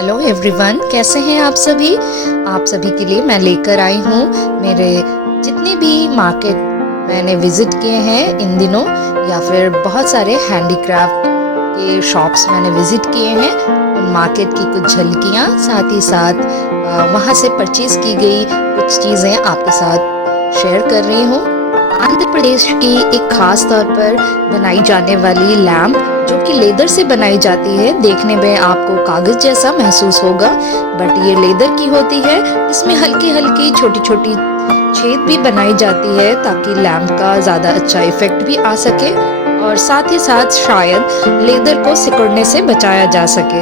Hello everyone, कैसे हैं आप सभी। आप सभी के लिए मैं लेकर आई हूँ मेरे जितने भी मार्केट मैंने विज़िट किए हैं इन दिनों, या फिर बहुत सारे हैंडीक्राफ्ट के शॉप्स मैंने विज़िट किए हैं, उन मार्केट की कुछ झलकियाँ, साथ ही साथ वहाँ से परचेज़ की गई कुछ चीज़ें आपके साथ शेयर कर रही हूँ। आंध्र प्रदेश की एक खास तौर पर बनाई जाने वाली लैम्प, जो कि लेदर से बनाई जाती है, देखने में आपको कागज जैसा महसूस होगा, बट ये लेदर की होती है। इसमें हल्की हल्की छोटी छोटी छेद भी बनाई जाती है ताकि लैम्प का ज़्यादा अच्छा इफेक्ट भी आ सके, और साथ ही साथ शायद लेदर को सिकुड़ने से बचाया जा सके।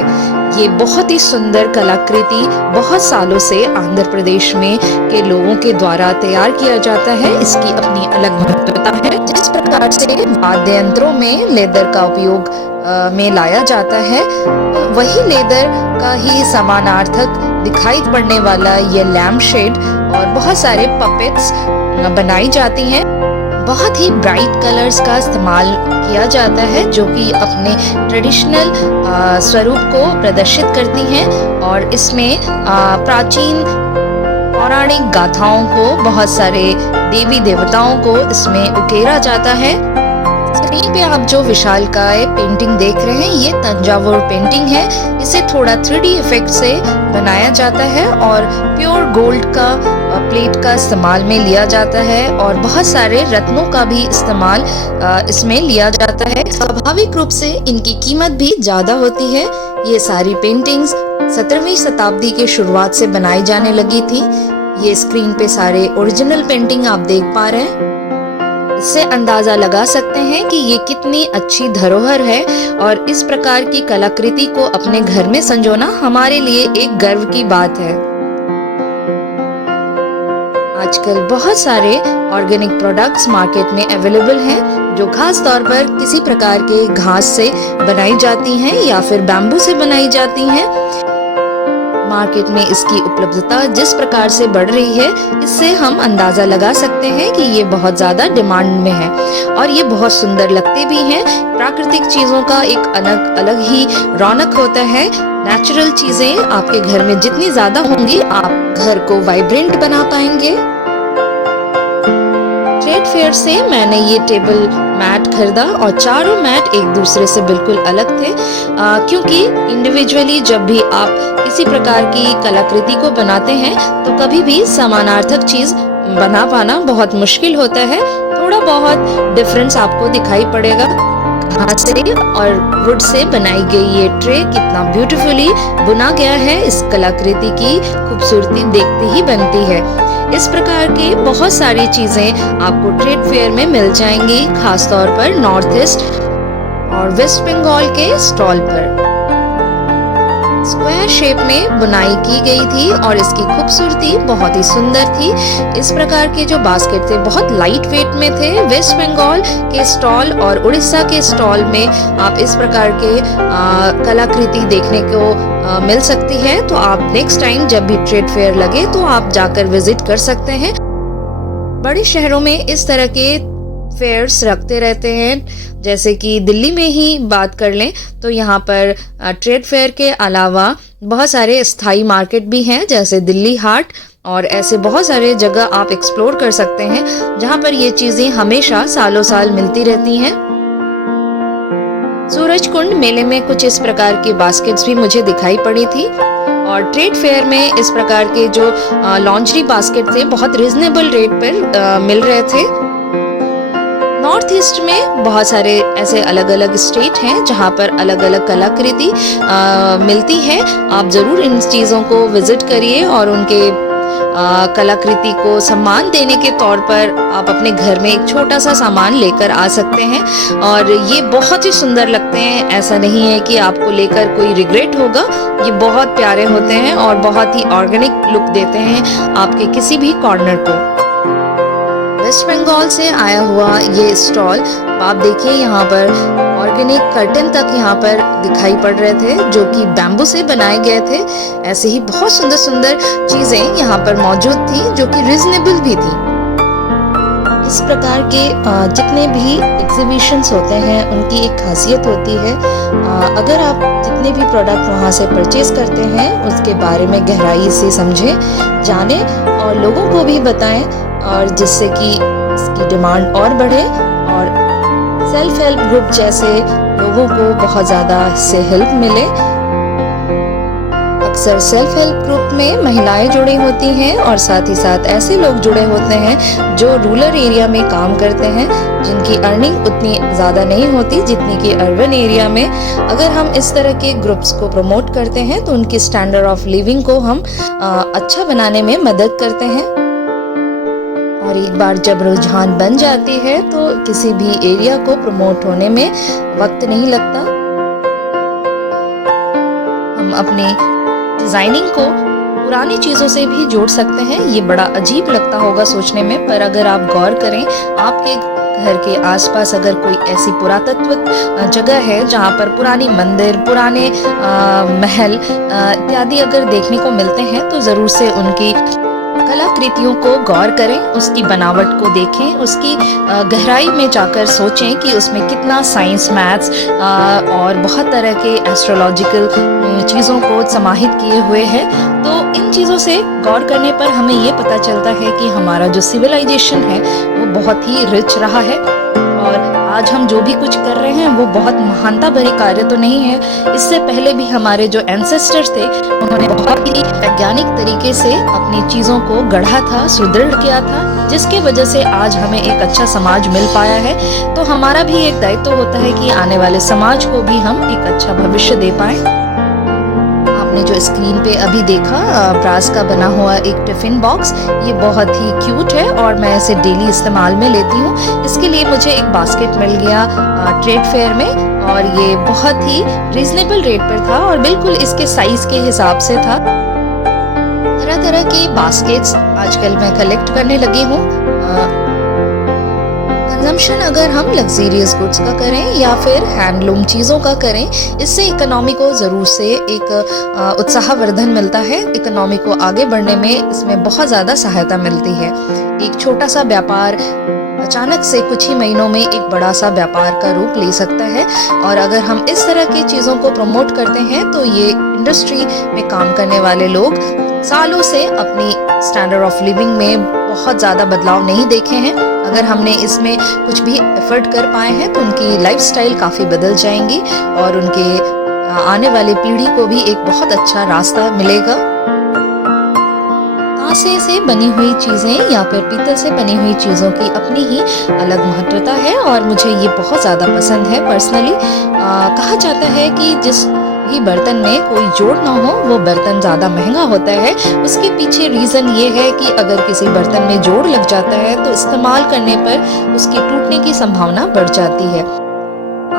ये बहुत ही सुंदर कलाकृति बहुत सालों से आंध्र प्रदेश में के लोगों के द्वारा तैयार किया जाता है। इसकी अपनी अलग महत्वता है। जिस प्रकार से वाद्य यंत्रों में लेदर का उपयोग में लाया जाता है, वही लेदर का ही समानार्थक दिखाई पड़ने वाला ये लैम्प शेड और बहुत सारे पपेट्स बनाई जाती हैं। बहुत ही ब्राइट कलर्स का इस्तेमाल किया जाता है, जो कि अपने ट्रेडिशनल स्वरूप को प्रदर्शित करती हैं, और इसमें प्राचीन पौराणिक गाथाओं को, बहुत सारे देवी देवताओं को इसमें उकेरा जाता है। स्क्रीन पे आप जो विशालकाय पेंटिंग देख रहे हैं, ये तंजावुर पेंटिंग है। इसे थोड़ा 3D इफेक्ट से बनाया जाता है और प्योर गोल्ड का प्लेट का इस्तेमाल में लिया जाता है, और बहुत सारे रत्नों का भी इस्तेमाल इसमें लिया जाता है। स्वाभाविक रूप से इनकी कीमत भी ज़्यादा होती है। ये सारी पेंटिंग्स 17वीं शताब्दी के शुरुआत से बनाई जाने लगी थी। ये स्क्रीन पे सारे ओरिजिनल पेंटिंग आप देख पा रहे हैं। इससे अंदाजा लगा सकते हैं कि ये कितनी अच्छी धरोहर है, और इस प्रकार की कलाकृति को अपने घर में संजोना हमारे लिए एक गर्व की बात है। आजकल बहुत सारे ऑर्गेनिक प्रोडक्ट्स मार्केट में अवेलेबल हैं, जो खास तौर पर किसी प्रकार के घास से बनाई जाती हैं या फिर बैम्बू से बनाई जाती हैं। मार्केट में इसकी उपलब्धता जिस प्रकार से बढ़ रही है, इससे हम अंदाजा लगा सकते हैं कि ये बहुत ज़्यादा डिमांड में है, और ये बहुत सुंदर लगते भी हैं। प्राकृतिक चीज़ों का एक अलग ही रौनक होता है। नेचुरल चीज़ें आपके घर में जितनी ज़्यादा होंगी, आप घर को वाइब्रेंट बना पाएंगे। ट्रेड फेयर से मैंने ये टेबल मैट खरीदा, और चारों मैट एक दूसरे से बिल्कुल अलग थे, क्योंकि इंडिविजुअली जब भी आप किसी प्रकार की कलाकृति को बनाते हैं, तो कभी भी समानार्थक चीज़ बना पाना बहुत मुश्किल होता है। थोड़ा बहुत डिफरेंस आपको दिखाई पड़ेगा। घास से और वुड से बनाई गई ये ट्रे कितना ब्यूटीफुली बुना गया है, इस कलाकृति की खूबसूरती देखते ही बनती है। इस प्रकार के बहुत सारी चीज़ें आपको ट्रेड फेयर में मिल जाएंगी, खासतौर पर नॉर्थ ईस्ट और वेस्ट बंगाल के स्टॉल पर। स्क्वायर शेप में बुनाई की गई थी, और इसकी खूबसूरती बहुत ही सुंदर थी। इस प्रकार के जो बास्केट थे बहुत लाइट वेट में थे। वेस्ट बंगाल के स्टॉल और उड़ीसा के स्टॉल में आप इस प्रकार के कलाकृति देखने को मिल सकती है। तो आप नेक्स्ट टाइम जब भी ट्रेड फेयर लगे, तो आप जाकर विजिट कर सकते हैं। बड़े शहरों में इस तरह के फेयर्स रखते रहते हैं, जैसे कि दिल्ली में ही बात कर लें, तो यहाँ पर ट्रेड फेयर के अलावा बहुत सारे स्थायी मार्केट भी हैं, जैसे दिल्ली हाट, और ऐसे बहुत सारे जगह आप एक्सप्लोर कर सकते हैं, जहाँ पर ये चीज़ें हमेशा सालों साल मिलती रहती हैं। सूरज कुंड मेले में कुछ इस प्रकार की बास्केट्स भी मुझे दिखाई पड़ी थी, और ट्रेड फेयर में इस प्रकार के जो लॉन्जरी बास्केट थे बहुत रिजनेबल रेट पर मिल रहे थे। नॉर्थ ईस्ट में बहुत सारे ऐसे अलग अलग स्टेट हैं जहाँ पर अलग अलग कलाकृति मिलती है। आप ज़रूर इन चीज़ों को विजिट करिए, और उनके कलाकृति को सम्मान देने के तौर पर आप अपने घर में एक छोटा सा सामान लेकर आ सकते हैं, और ये बहुत ही सुंदर लगते हैं। ऐसा नहीं है कि आपको लेकर कोई रिग्रेट होगा। ये बहुत प्यारे होते हैं और बहुत ही ऑर्गेनिक लुक देते हैं आपके किसी भी कॉर्नर को। वेस्ट बंगाल से आया हुआ ये स्टॉल आप देखिए, यहाँ पर ऑर्गेनिक कर्टन तक यहाँ पर दिखाई पड़ रहे थे, जो कि बैम्बू से बनाए गए थे। ऐसे ही बहुत सुंदर सुंदर चीज़ें यहाँ पर मौजूद थी, जो कि रिजनेबल भी थी। इस प्रकार के जितने भी एग्जीबिशंस होते हैं उनकी एक खासियत होती है। अगर आप जितने भी प्रोडक्ट वहाँ से परचेज़ करते हैं उसके बारे में गहराई से समझें, जानें और लोगों को भी बताएं, और जिससे कि इसकी डिमांड और बढ़े और सेल्फ हेल्प ग्रुप जैसे लोगों को बहुत ज़्यादा इससे हेल्प मिले। अक्सर सेल्फ हेल्प ग्रुप में महिलाएं जुड़ी होती हैं और साथ ही साथ ऐसे लोग जुड़े होते हैं जो रूरल एरिया में काम करते हैं, जिनकी अर्निंग उतनी ज़्यादा नहीं होती जितनी कि अर्बन एरिया में। अगर हम इस तरह के ग्रुप्स को प्रमोट करते हैं तो उनकी स्टैंडर्ड ऑफ लिविंग को हम अच्छा बनाने में मदद करते हैं। और एक बार जब रुझान बन जाती है तो किसी भी एरिया को प्रमोट होने में वक्त नहीं लगता। हम अपने डिज़ाइनिंग को पुरानी चीज़ों से भी जोड़ सकते हैं। ये बड़ा अजीब लगता होगा सोचने में, पर अगर आप गौर करें, आपके घर के आसपास अगर कोई ऐसी पुरातत्व जगह है जहाँ पर पुरानी मंदिर, पुराने महल इत्यादि अगर देखने को मिलते हैं तो ज़रूर से उनकी कलाकृतियों को गौर करें, उसकी बनावट को देखें, उसकी गहराई में जाकर सोचें कि उसमें कितना साइंस, मैथ्स और बहुत तरह के एस्ट्रोलॉजिकल चीज़ों को समाहित किए हुए हैं। तो इन चीज़ों से गौर करने पर हमें ये पता चलता है कि हमारा जो सिविलाइजेशन है वो बहुत ही रिच रहा है, और आज हम जो भी कुछ कर रहे हैं वो बहुत महानता भरे कार्य तो नहीं है। इससे पहले भी हमारे जो एंसेस्टर्स थे उन्होंने बहुत ही वैज्ञानिक तरीके से अपनी चीज़ों को गढ़ा था, सुदृढ़ किया था, जिसके वजह से आज हमें एक अच्छा समाज मिल पाया है। तो हमारा भी एक दायित्व होता है कि आने वाले समाज को भी हम एक अच्छा भविष्य दे पाएं। आपने जो स्क्रीन पे अभी देखा ब्रास का बना हुआ एक टिफ़िन बॉक्स, ये बहुत ही क्यूट है और मैं इसे डेली इस्तेमाल में लेती हूँ। इसके लिए मुझे एक बास्केट मिल गया ट्रेड फेयर में, और ये बहुत ही रीजनेबल रेट पर था और बिल्कुल इसके साइज़ के हिसाब से था। तरह तरह की बास्केट्स आजकल मैं कलेक्ट करने लगी हूँ। कंजम्पशन अगर हम लग्जीरियस गुड्स का करें या फिर हैंडलूम चीज़ों का करें, इससे इकोनॉमी को ज़रूर से एक उत्साहवर्धन मिलता है। इकोनॉमी को आगे बढ़ने में इसमें बहुत ज़्यादा सहायता मिलती है। एक छोटा सा व्यापार अचानक से कुछ ही महीनों में एक बड़ा सा व्यापार का रूप ले सकता है, और अगर हम इस तरह की चीज़ों को प्रमोट करते हैं तो ये इंडस्ट्री में काम करने वाले लोग सालों से अपनी स्टैंडर्ड ऑफ लिविंग में बहुत ज़्यादा बदलाव नहीं देखे हैं। अगर हमने इसमें कुछ भी एफर्ट कर पाए हैं तो उनकी लाइफस्टाइल काफ़ी बदल जाएंगी और उनके आने वाली पीढ़ी को भी एक बहुत अच्छा रास्ता मिलेगा। कांसे से बनी हुई चीज़ें या फिर पीतल से बनी हुई चीज़ों की अपनी ही अलग महत्वता है और मुझे ये बहुत ज़्यादा पसंद है पर्सनली। कहा जाता है कि जिस भी बर्तन में कोई जोड़ ना हो वो बर्तन ज़्यादा महंगा होता है। उसके पीछे रीज़न ये है कि अगर किसी बर्तन में जोड़ लग जाता है तो इस्तेमाल करने पर उसकी टूटने की संभावना बढ़ जाती है।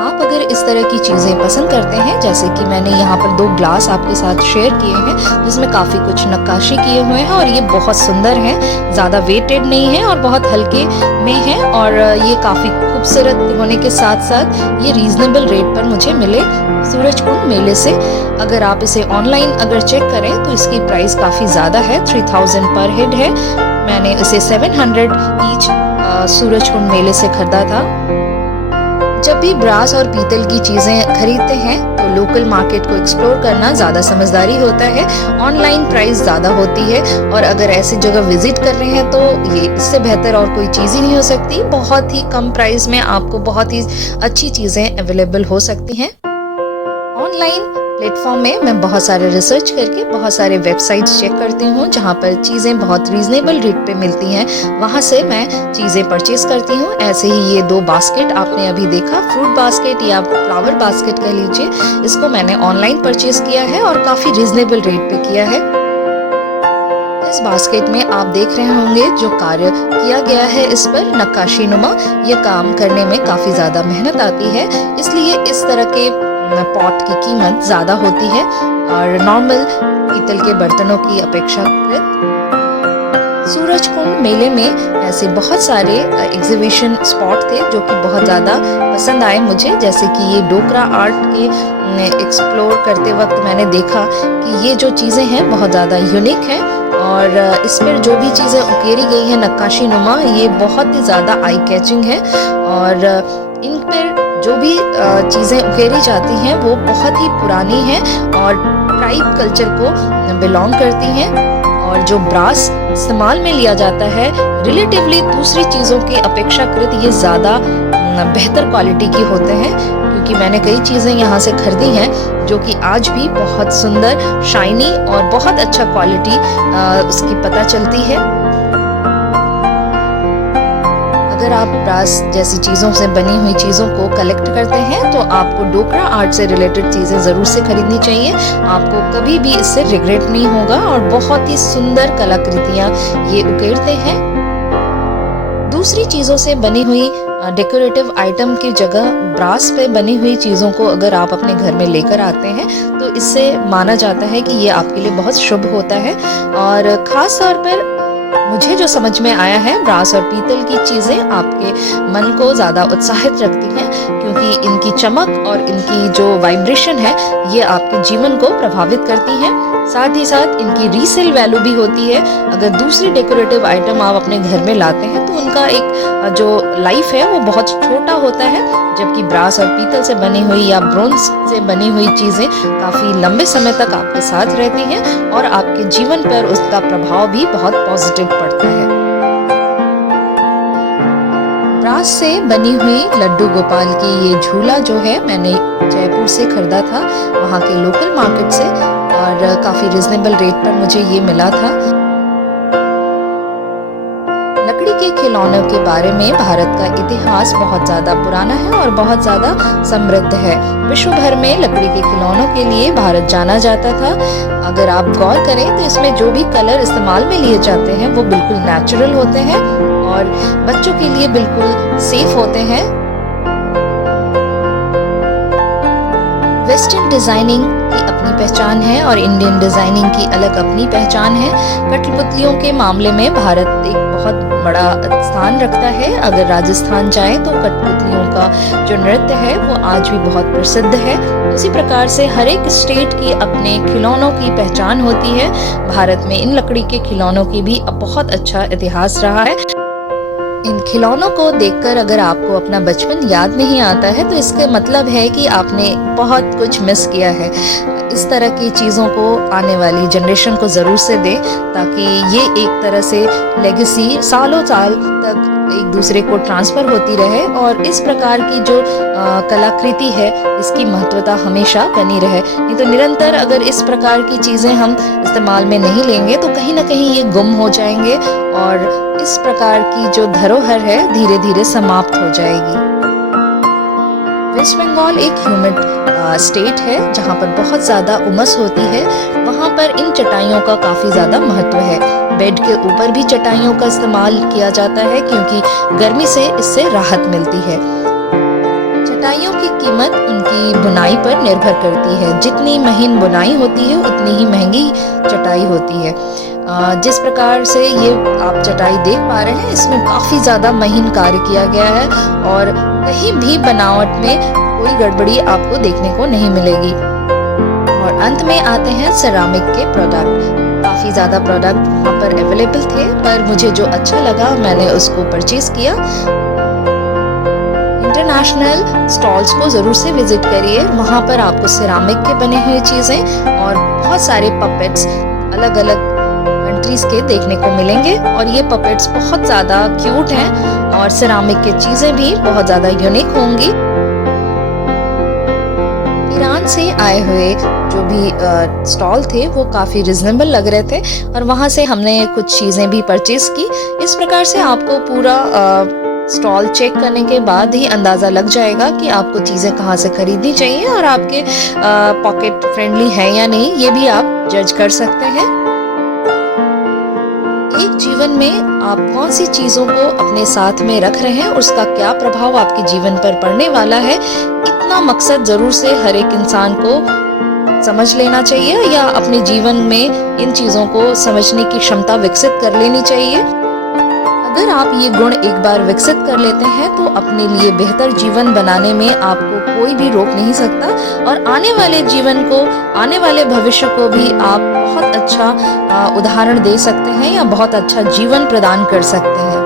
आप अगर इस तरह की चीज़ें पसंद करते हैं, जैसे कि मैंने यहाँ पर 2 ग्लास आपके साथ शेयर किए हैं जिसमें काफ़ी कुछ नक्काशी किए हुए हैं और ये बहुत सुंदर हैं, ज़्यादा वेटेड नहीं है और बहुत हल्के में है, और ये काफ़ी खूबसूरत होने के साथ साथ ये रीज़नेबल रेट पर मुझे मिले सूरजकुंड मेले से। अगर आप इसे ऑनलाइन अगर चेक करें तो इसकी प्राइस काफ़ी ज़्यादा है, 3000 पर हेड है। मैंने इसे 700 ईच सूरजकुंड मेले से खरीदा था। जब भी ब्रास और पीतल की चीज़ें खरीदते हैं तो लोकल मार्केट को एक्सप्लोर करना ज़्यादा समझदारी होता है। ऑनलाइन प्राइस ज़्यादा होती है और अगर ऐसी जगह विजिट कर रहे हैं तो ये इससे बेहतर और कोई चीज़ ही नहीं हो सकती। बहुत ही कम प्राइस में आपको बहुत ही अच्छी चीज़ें अवेलेबल हो सकती हैं। ऑनलाइन प्लेटफॉर्म में मैं बहुत सारे रिसर्च करके बहुत सारे वेबसाइट्स चेक करती हूँ जहाँ पर चीज़ें बहुत रीज़नेबल रेट पे मिलती हैं, वहाँ से मैं चीज़ें परचेज़ करती हूँ। ऐसे ही ये 2 बास्केट आपने अभी देखा, फ्रूट बास्केट या फ्लावर बास्केट कह लीजिए, इसको मैंने ऑनलाइन परचेज़ किया है और काफ़ी रीज़नेबल रेट पे किया है। इस बास्केट में आप देख रहे होंगे जो कार्य किया गया है इस पर नक्काशी नुमा, ये काम करने में काफ़ी ज़्यादा मेहनत आती है, इसलिए इस तरह के पॉट की कीमत ज़्यादा होती है और नॉर्मल पीतल के बर्तनों की अपेक्षाकृत। सूरजकुंड मेले में ऐसे बहुत सारे एग्जीबिशन स्पॉट थे जो कि बहुत ज़्यादा पसंद आए मुझे, जैसे कि ये डोकरा आर्ट के एक्सप्लोर करते वक्त मैंने देखा कि ये जो चीज़ें हैं बहुत ज़्यादा यूनिक हैं और इस पर जो भी चीज़ें उकेरी गई हैं नक्काशी नुमा, ये बहुत ही ज़्यादा आई कैचिंग है। और इन पर जो भी चीज़ें उकेरी जाती हैं वो बहुत ही पुरानी हैं और ट्राइब कल्चर को बिलोंग करती हैं। और जो ब्रास इस्तेमाल में लिया जाता है रिलेटिवली दूसरी चीज़ों की अपेक्षाकृत ये ज़्यादा बेहतर क्वालिटी की होते हैं, क्योंकि मैंने कई चीज़ें यहाँ से खरीदी हैं जो कि आज भी बहुत सुंदर, शाइनी और बहुत अच्छा क्वालिटी उसकी पता चलती है। अगर आप ब्रास जैसी चीज़ों से बनी हुई चीज़ों को कलेक्ट करते हैं तो आपको डोकरा आर्ट से रिलेटेड चीज़ें ज़रूर से खरीदनी चाहिए। आपको कभी भी इससे रिग्रेट नहीं होगा और बहुत ही सुंदर कलाकृतियाँ ये उकेरते हैं। दूसरी चीज़ों से बनी हुई डेकोरेटिव आइटम की जगह ब्रास पे बनी हुई चीज़ों को अगर आप अपने घर में लेकर आते हैं तो इससे माना जाता है कि ये आपके लिए बहुत शुभ होता है। और ख़ास तौर पर मुझे जो समझ में आया है, ब्रास और पीतल की चीज़ें आपके मन को ज़्यादा उत्साहित रखती हैं, क्योंकि इनकी चमक और इनकी जो वाइब्रेशन है ये आपके जीवन को प्रभावित करती हैं। साथ ही साथ इनकी रीसेल वैल्यू भी होती है। अगर दूसरी डेकोरेटिव आइटम आप अपने घर में लाते हैं तो उनका एक जो लाइफ है वो बहुत छोटा होता है, जबकि ब्रास और पीतल से बनी हुई या ब्रोंज से बनी हुई चीज़ें काफ़ी लंबे समय तक आपके साथ रहती हैं और आपके जीवन पर उसका प्रभाव भी बहुत पॉजिटिव पड़ता है। ब्रास से बनी हुई लड्डू गोपाल की ये झूला जो है मैंने जयपुर से खरीदा था, वहाँ के लोकल मार्केट से, और काफ़ी रिजनेबल रेट पर मुझे ये मिला था। लकड़ी के खिलौनों के बारे में भारत का इतिहास बहुत ज़्यादा पुराना है और बहुत ज़्यादा समृद्ध है। विश्व भर में लकड़ी के खिलौनों के लिए भारत जाना जाता था। अगर आप गौर करें तो इसमें जो भी कलर इस्तेमाल में लिए जाते हैं वो बिल्कुल नेचुरल होते हैं और बच्चों के लिए बिल्कुल सेफ होते हैं। वेस्टर्न डिज़ाइनिंग की अपनी पहचान है और इंडियन डिज़ाइनिंग की अलग अपनी पहचान है। कठपुतलियों के मामले में भारत एक बहुत बड़ा स्थान रखता है। अगर राजस्थान जाएं तो कठपुतलियों का जो नृत्य है वो आज भी बहुत प्रसिद्ध है। उसी प्रकार से हर एक स्टेट की अपने खिलौनों की पहचान होती है। भारत में इन लकड़ी के खिलौनों की भी बहुत अच्छा इतिहास रहा है। इन खिलौनों को देखकर अगर आपको अपना बचपन याद नहीं आता है तो इसका मतलब है कि आपने बहुत कुछ मिस किया है। इस तरह की चीज़ों को आने वाली जनरेशन को ज़रूर से दें, ताकि ये एक तरह से लेगेसी सालों साल तक एक दूसरे को ट्रांसफ़र होती रहे और इस प्रकार की जो कलाकृति है इसकी महत्वता हमेशा बनी रहे। नहीं तो निरंतर अगर इस प्रकार की चीज़ें हम इस्तेमाल में नहीं लेंगे तो कहीं ना कहीं ये गुम हो जाएंगे और इस प्रकार की जो धरोहर है धीरे धीरे समाप्त हो जाएगी। वेस्ट बंगाल एक ह्यूमिड स्टेट है जहाँ पर बहुत ज़्यादा उमस होती है। वहाँ पर इन चटाइयों का काफ़ी ज़्यादा महत्व है। बेड के ऊपर भी चटाइयों का इस्तेमाल किया जाता है क्योंकि गर्मी से इससे राहत मिलती है। चटाइयों की कीमत उनकी बुनाई पर निर्भर करती है। जितनी महीन बुनाई होती है उतनी ही महंगी चटाई होती है। जिस प्रकार से ये आप चटाई देख पा रहे हैं इसमें काफ़ी ज़्यादा महीन कार्य किया गया है और कहीं भी बनावट में कोई गड़बड़ी आपको देखने को नहीं मिलेगी। और अंत में आते हैं सेरामिक के प्रोडक्ट। काफ़ी ज़्यादा प्रोडक्ट वहाँ पर अवेलेबल थे, पर मुझे जो अच्छा लगा मैंने उसको परचेज किया। इंटरनेशनल स्टॉल्स को ज़रूर से विजिट करिए। वहाँ पर आपको सेरामिक के बने हुए चीज़ें और बहुत सारे पपेट्स अलग अलग कंट्रीज़ के देखने को मिलेंगे और ये पपेट्स बहुत ज़्यादा क्यूट हैं और सेरामिक की चीज़ें भी बहुत ज़्यादा यूनिक होंगी। ईरान से आए हुए जो भी स्टॉल थे वो काफ़ी रिजनेबल लग रहे थे और वहाँ से हमने कुछ चीज़ें भी परचेज़ की। इस प्रकार से आपको पूरा स्टॉल चेक करने के बाद ही अंदाज़ा लग जाएगा कि आपको चीज़ें कहाँ से खरीदनी चाहिए और आपके पॉकेट फ्रेंडली है या नहीं, ये भी आप जज कर सकते हैं। एक जीवन में आप कौन सी चीज़ों को अपने साथ में रख रहे हैं, उसका क्या प्रभाव आपके जीवन पर पड़ने वाला है, इतना मकसद ज़रूर से हर एक इंसान को समझ लेना चाहिए या अपने जीवन में इन चीज़ों को समझने की क्षमता विकसित कर लेनी चाहिए। अगर आप ये गुण एक बार विकसित कर लेते हैं तो अपने लिए बेहतर जीवन बनाने में आपको कोई भी रोक नहीं सकता और आने वाले जीवन को, आने वाले भविष्य को भी आप बहुत अच्छा उदाहरण दे सकते हैं या बहुत अच्छा जीवन प्रदान कर सकते हैं।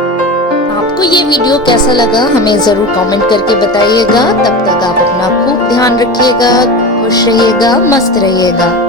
आपको ये वीडियो कैसा लगा हमें ज़रूर कमेंट करके बताइएगा। तब तक आप अपना खूब ध्यान रखिएगा, खुश रहिएगा, मस्त रहिएगा।